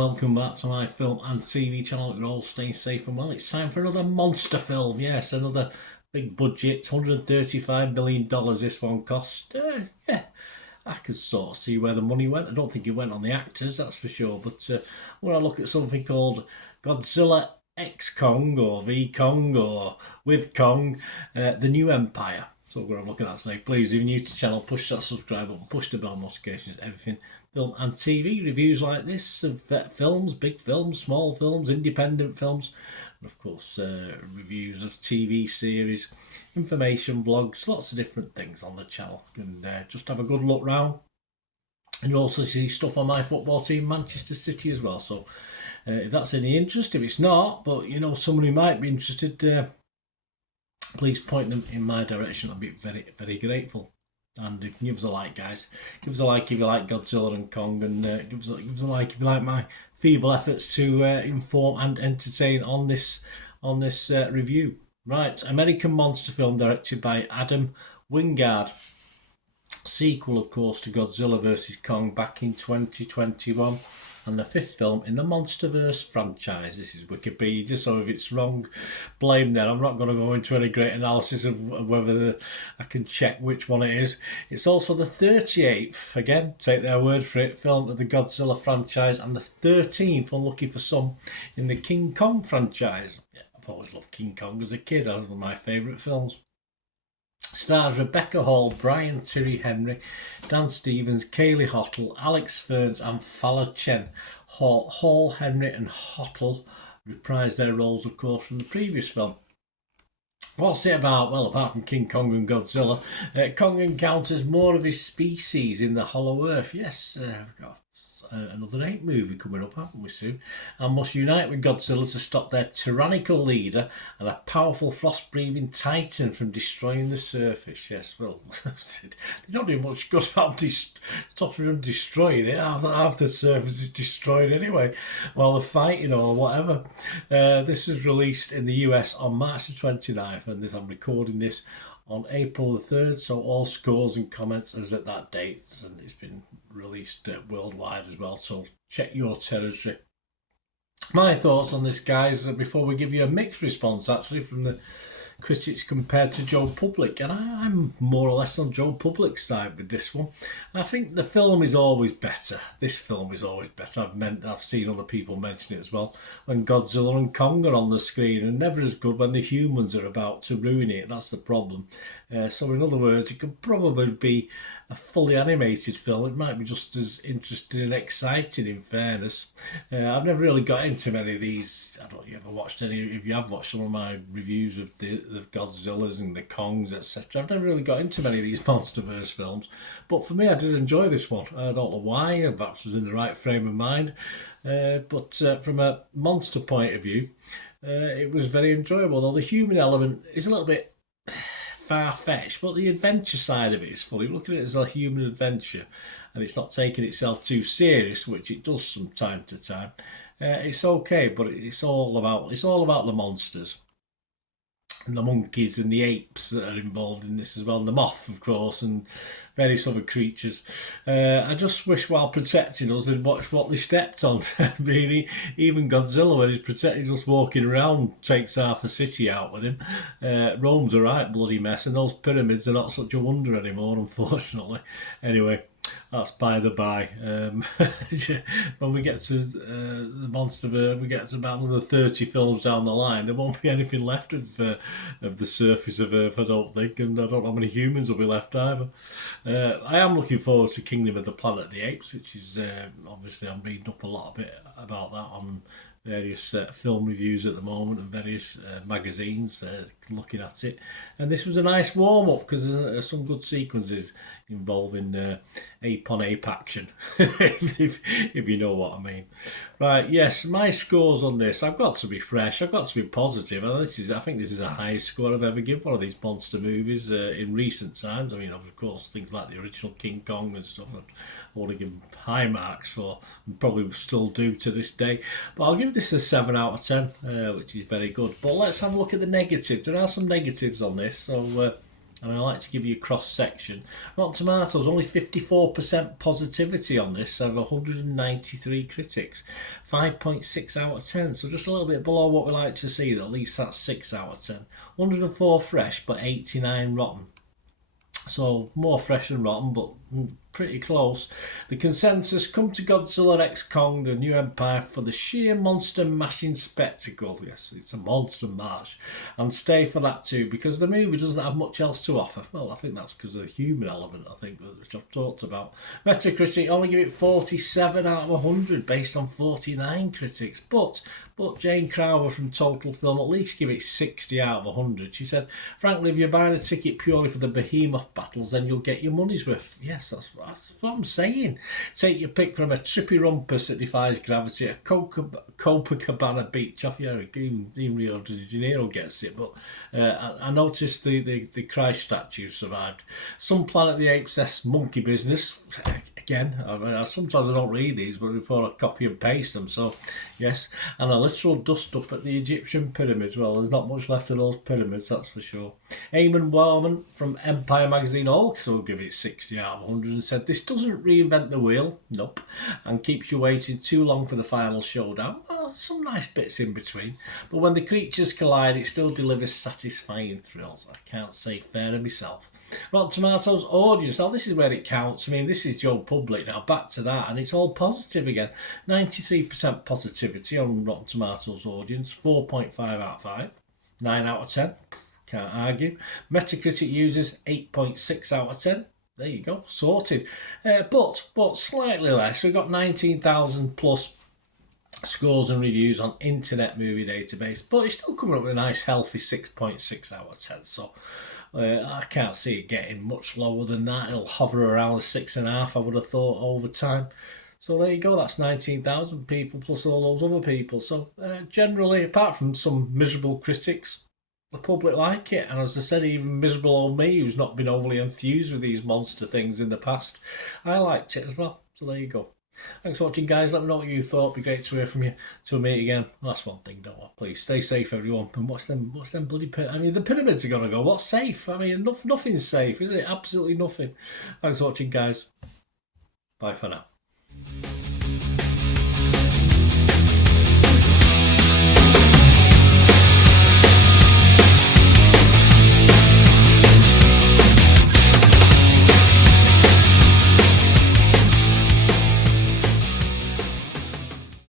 welcome back to my film and TV channel. You're all staying safe and well. It's time for another monster film. Yes, another big budget, $135 million this one cost. Yeah, I can sort of see where the money went. I don't think it went on the actors, that's for sure. But when I look at something called Godzilla X Kong or V Kong or with Kong, the new empire. So we're going to look at that today. Please, if you're new to the channel, push that subscribe button, push the bell notifications, everything film and TV. Reviews like this of films, big films, small films, independent films, and of course reviews of TV series, information vlogs, lots of different things on the channel. And just have a good look round. And you also see stuff on my football team, Manchester City, as well. So if that's any interest, if it's not, but you know someone who might be interested, please point them in my direction. I'll be very, very grateful. And if you give us a like, guys, give us a like if you like Godzilla and Kong, and give us a like if you like my feeble efforts to inform and entertain on this review. Right, American monster film directed by Adam Wingard. Sequel, of course, to Godzilla vs. Kong back in 2021. And the fifth film in the Monsterverse franchise. This is Wikipedia, so if it's wrong, blame them. I'm not going to go into any great analysis of whether I can check which one it is. It's also the 38th, again, take their word for it, film of the Godzilla franchise, and the 13th, unlucky for some, in the King Kong franchise. Yeah, I've always loved King Kong as a kid. That was one of my favourite films. Stars Rebecca Hall, Brian Tyree Henry, Dan Stevens, Kaylee Hottle, Alex Ferns and Fala Chen. Hall, Henry and Hottle reprised their roles, of course, from the previous film. What's it about? Well, apart from King Kong and Godzilla, Kong encounters more of his species in the Hollow Earth. Yes, we've got another 8 movie coming up, haven't we, soon? And must unite with Godzilla to stop their tyrannical leader and a powerful frost-breathing titan from destroying the surface. Yes, well, they don't do much good about stopping them destroying it. Half the surface is destroyed anyway while they're fighting or whatever. This was released in the US on March the 29th, and I'm recording this on April the 3rd, so all scores and comments are at that date, and it's been released worldwide as well, so check your territory. My thoughts on this, guys, before we give you a mixed response actually from the critics compared to Joe Public, and I'm more or less on Joe Public's side with this one. I think the film is always better. This film is always better. I've seen other people mention it as well, when Godzilla and Kong are on the screen, and never as good when the humans are about to ruin it. That's the problem. So in other words, it could probably be a fully animated film. It might be just as interesting and exciting, in fairness. I've never really got into many of these. I don't know if you ever watched any. If you have watched some of my reviews of the Godzillas and the Kongs, etc., I've never really got into many of these Monsterverse films. But for me, I did enjoy this one. I don't know why. I perhaps was in the right frame of mind. But from a monster point of view, it was very enjoyable. Though the human element is a little bit far-fetched, but the adventure side of it is full. You look at it as a human adventure, and it's not taking itself too serious, which it does from time to time. It's okay, but it's all about the monsters and the monkeys and the apes that are involved in this as well, and the moth, of course, and various other creatures. I just wish, while protecting us, they'd watch what they stepped on. Really, even Godzilla, when he's protecting us, walking around, takes half a city out with him. Rome's a right bloody mess, and those pyramids are not such a wonder anymore, unfortunately. Anyway, that's by the by. When we get to the Monsterverse, we get to about another 30 films down the line, there won't be anything left of the surface of Earth, I don't think, and I don't know how many humans will be left either. I am looking forward to Kingdom of the Planet of the Apes, which is obviously I'm reading up a lot of it about that on various film reviews at the moment and various magazines looking at it. And this was a nice warm-up because there's some good sequences involving ape on ape action, if you know what I mean. Right, yes, my scores on this, I've got to be fresh, I've got to be positive, and I think this is the highest score I've ever given one of these monster movies in recent times. I mean, of course, things like the original King Kong and stuff, I want to give high marks for, and probably still do to this day. But I'll give this a 7 out of 10, which is very good. But let's have a look at the negatives. There are some negatives on this, so and I like to give you a cross section. Rotten Tomatoes, only 54% positivity on this out of 193 critics. 5.6 out of 10, so just a little bit below what we like to see, at least that's 6 out of 10. 104 fresh, but 89 rotten. So more fresh than rotten, but pretty close. The consensus: come to Godzilla x Kong, the new empire, for the sheer monster mashing spectacle. Yes, it's a monster mash. And stay for that too, because the movie doesn't have much else to offer. Well, I think that's because of the human element, I think, which I've talked about. Metacritic only give it 47 out of 100 based on 49 critics. But Jane Crowther from Total Film at least give it 60 out of 100. She said, frankly, if you're buying a ticket purely for the behemoth battles, then you'll get your money's worth. Yes, that's what I'm saying. Take your pick from a trippy rumpus that defies gravity, a Copacabana beach off here. Even Rio de Janeiro gets it, but I noticed the Christ statue survived. Some Planet of the Apes-esque monkey business. Again, sometimes I don't read these, but before I copy and paste them, so yes. And a literal dust up at the Egyptian pyramids. Well, there's not much left of those pyramids, that's for sure. Eamon Warman from Empire magazine also give it 60 out of 100 and said, this doesn't reinvent the wheel, nope, and keeps you waiting too long for the final showdown. Well, some nice bits in between, but when the creatures collide, it still delivers satisfying thrills. I can't say fairer myself. Rotten Tomatoes audience, this is where it counts. I mean, this is Joe Public now, back to that, and it's all positive again. 93% positivity on Rotten Tomatoes audience, 4.5 out of 5, 9 out of 10, can't argue. Metacritic users, 8.6 out of 10. There you go, sorted. But slightly less. We've got 19,000 plus scores and reviews on Internet Movie Database, but it's still coming up with a nice healthy 6.6 out of 10. So I can't see it getting much lower than that. It'll hover around the 6.5, I would have thought, over time. So there you go, that's 19,000 people plus all those other people. So generally, apart from some miserable critics, the public like it. And as I said, even miserable old me, who's not been overly enthused with these monster things in the past, I liked it as well. So there you go. Thanks for watching, guys. Let me know what you thought. It'd be great to hear from you. Till we meet again. That's one thing, don't I? Please stay safe, everyone. And what's them bloody I mean, the pyramids are gonna go. What's safe? I mean, nothing's safe, is it? Absolutely nothing. Thanks for watching, guys. Bye for now.